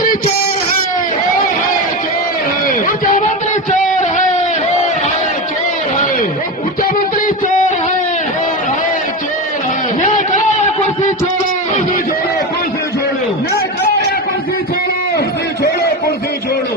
मंत्री चोर है, ऊर्जा मंत्री चोर है, ऊर्जा मंत्री चोर है, न्याय करो या कुर्सी छोड़ो, कुर्सी छोड़ो, कुर्सी छोड़ो, न्याय करो या कुर्सी छोड़ो, कुर्सी छोड़ो, कुर्सी छोड़ो।